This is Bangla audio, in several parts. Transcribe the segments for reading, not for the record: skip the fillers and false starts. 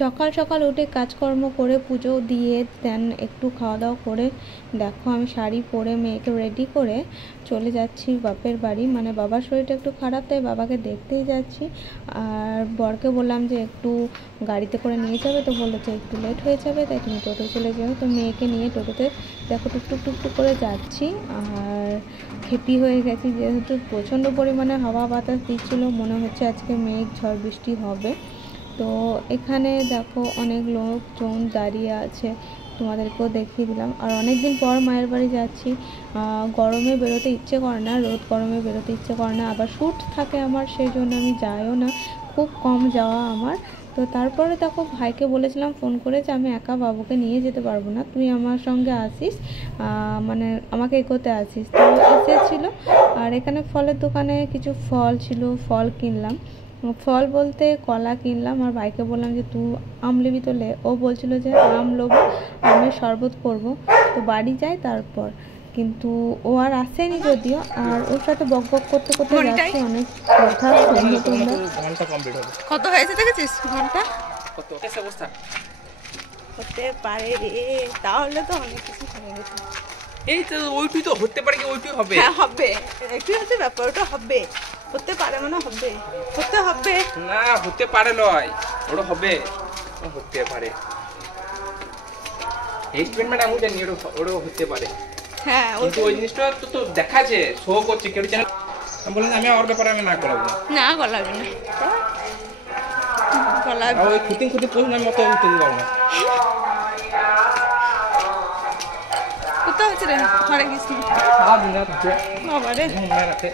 সকাল সকাল উঠে কাজকর্ম করে পুজো দিয়ে দেন একটু খাওয়া দাওয়া করে দেখো আমি শাড়ি পরে মেয়েকে রেডি করে চলে যাচ্ছি বাপের বাড়ি। মানে বাবার শরীরটা একটু খারাপ, তাই বাবাকে দেখতেই যাচ্ছি। আর বরকে বললাম যে একটু গাড়িতে করে নিয়ে যাবে, তো বলেছে একটু লেট হয়ে যাবে, তাই তুমি টোটো চলে যাও। তো মেয়েকে নিয়ে টোটোতে দেখো টুকটুক টুকটুক করে যাচ্ছি। আর খেপি হয়ে গেছি, যেহেতু প্রচণ্ড পরিমাণে হাওয়া বাতাস দিচ্ছিলো, মনে হচ্ছে আজকে মেঘ ঝড় বৃষ্টি হবে। তো এখানে দেখো অনেক লোকজন দাঁড়িয়ে আছে, তোমাদেরকেও দেখিয়ে দিলাম। আর অনেক দিন পর মায়ের বাড়ি যাচ্ছি। গরমে বেরোতে ইচ্ছে করে না, রোদ গরমে বেরোতে ইচ্ছে করে না, আবার শ্যুট থাকে আমার, সেই জন্য আমি যাইও না, খুব কম যাওয়া আমার। তো তারপরে দেখো ভাইকে বলেছিলাম ফোন করে যে আমি একা বাবুকে নিয়ে যেতে পারবো না, তুই আমার সঙ্গে আসিস, মানে আমাকে এগোতে আসিস। তো এসেছিলো। আর এখানে ফলের দোকানে কিছু ফল ছিল, ফল কিনলাম। ফল বলতে কলা কিনলাম। আর ভাইকে বললাম যে তুই আম লিবি তো লে। ও বলছিল যে আম লোবো, আমের শরবত করব। তো বাড়ি যাই তারপর, কিন্তু ও আর আসেনি যদিও। আর ওর সাথে বক বক করতে করতে যাচ্ছি, অনেক কথা শুনবো তোমরা। কত হয়েছে দেখেছিস ঘন্টা? কত অবস্থা হতে পারে রে, তাহলে তো অনেক কিছু হয়ে গেছে। এই তো ওইটুই তো হতে পারে, কি ওইটুই হবে? হ্যাঁ হবে, একটু হচ্ছে ব্যাপার, ওটা হবে, হতে পারে মানে হবে, হতে হবে না, হতে পারে লয়, ওটা হবে, হতে পারে। এক্সপেরিমেন্ট আমি জানি ওটা হতে পারে। হ্যাঁ, কিন্তু ওই জিনিসটা তো দেখাচ্ছে, শো করছে কেউ চ্যানেল। আমি বললাম আমি ওর ব্যাপারে আমি না করাবো না, গলাবি না, গলাবি। ওই খুঁটিং প্রশ্ন আমি অত উত্তর দিতে পারবো না। কোথাও হচ্ছে রে হরে কৃষ্ণ সারাদিন রাত হচ্ছে বাবা রে। মনে রাখে।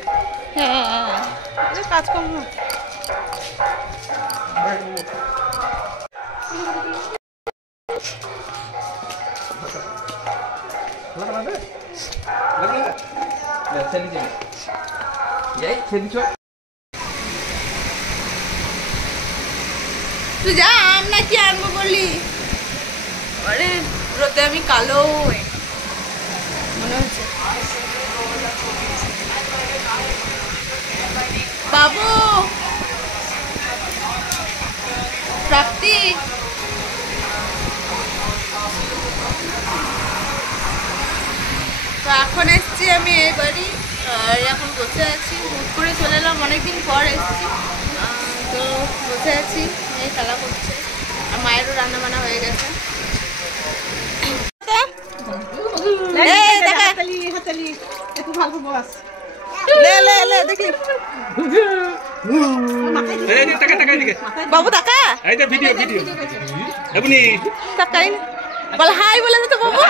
হ্যাঁ, এটা কাজকর্ম। তুই যা, আম না কি আনবো বললি? আরে রোদে আমি কালো মনে হচ্ছে। বাবু প্রাপ্তি, তো এখন এসছি আমি এই বাড়ি। আর এখন বসে আছি, হুট করে চলে এলাম, অনেকদিন পর এসছি। তো বসে আছি, এই খেলা করছে। আর মায়েরও রান্না বান্না হয়ে গেছে। বাবু টাকা টাকাই বল, হাই বলে তো বাবু।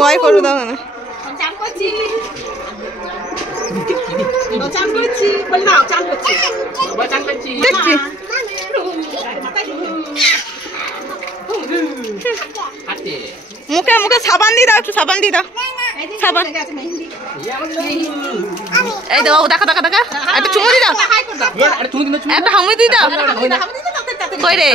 ওই করু দাও না, মুখে মুখে সাবান দিয়ে দাও, একটু সাবান দিয়ে দাও, সাবান। এই দাও দেখা দেখা দেখা, একটা চুমু দিয়ে দাও, একটা হামি দিয়ে দাও। কই রে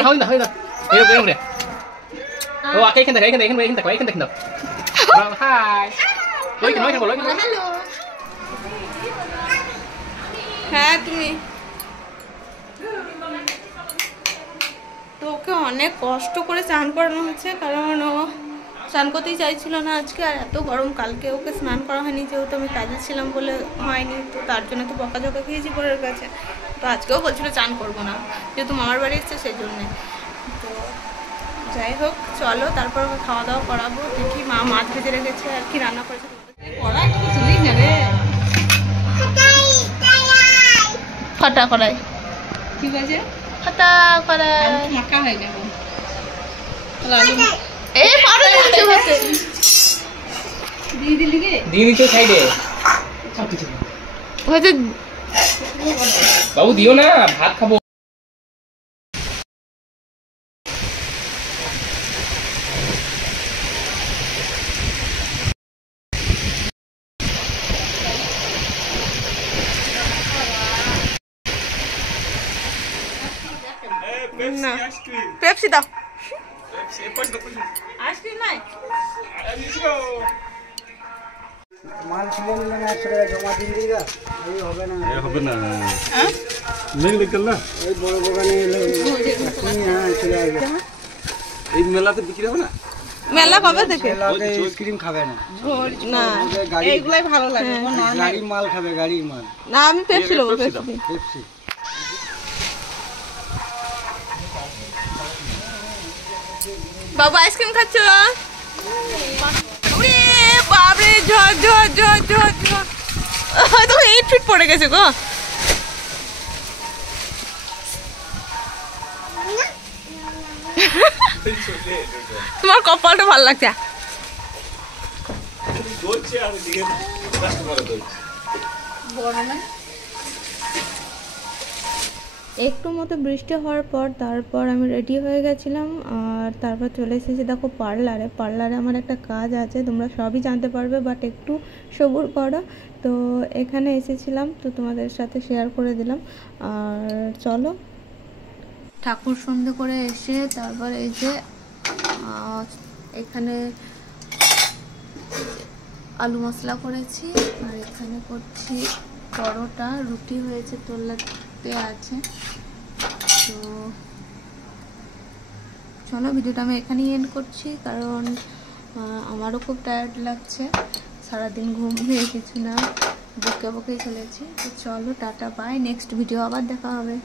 হ্যাঁ তুমি তো ওকে অনেক কষ্ট করে স্নান করানো হচ্ছে, কারণ ও স্নান করতেই চাইছিল না আজকে। আর এত গরম, কালকে ওকে স্নান করা হয়নি, যেহেতু আমি কাজে ছিলাম বলে হয়নি। তো তার জন্য তো বকাঝকা খেয়েছি পরের কাছে। তো আজকেও বলছিল চান করবো না, যেহেতু মামার বাড়ি এসছে সেই জন্যে। তো যাই হোক, চলো তারপর ওকে খাওয়া দাওয়া করাবো। দেখি মা মাছ ভেজে রেখেছে, আর কি রান্না করেছে। ফাটা করাই ঠিক আছে, ফাটা করাই মাখা হয়ে যাবে। এই পারে যাচ্ছে ভাতে দিয়ে দিলি গে, দিয়ে দিতে সাইডে হয়তো বাবু দিও না, ভাত খাবো। না পেপসি দাও, আইসক্রিম নাই। মাল তুলে নিলে না 100 টাকা জমা দিন দিগা এই হবে না হবে না হ্যাঁ নেই দেখল না এই বড় দোকানে এলে হ্যাঁ চলে আসবে এই মেলাতে বিক্রি হবে না মেলা কবে থেকে এলাকাতে আইসক্রিম খাবে না না এইগুলাই ভালো লাগে গাড়ির মাল খাবে গাড়ির মাল না আমি পেপসি নেবো পেপসি পেপসি বাবা আইসক্রিম খাচ্ছ ওরে বাপরে ঝড় ঝড় ঝড় ঝড় ঝড় তখন 8 ফিট পড়ে গেছে গো তোমার কপালটা ভালো লাগছে একটু মতো বৃষ্টি হওয়ার পর তারপর আমি রেডি হয়ে গেছিলাম আর তারপর চলে এসেছি দেখো পার্লারে আমার একটা কাজ আছে তোমরা সবই জানতে পারবে বাট একটু সবুর করো তো এখানে এসেছিলাম তো তোমাদের সাথে শেয়ার করে দিলাম আর চলো ঠাকুর সন্ধে করে এসে তারপর এই যে এখানে আলু মশলা করেছি আর এখানে করছি পরোটা রুটি হয়েছে তোলাতে আছে তো চলো ভিডিওটা আমি এখানেই এন্ড করছি কারণ আমারও খুব টায়ার্ড লাগছে সারাদিন ঘুম নেই কিছু না বকে বকেই চলেছি তো চলো টাটা বাই নেক্সট ভিডিও আবার দেখা হবে।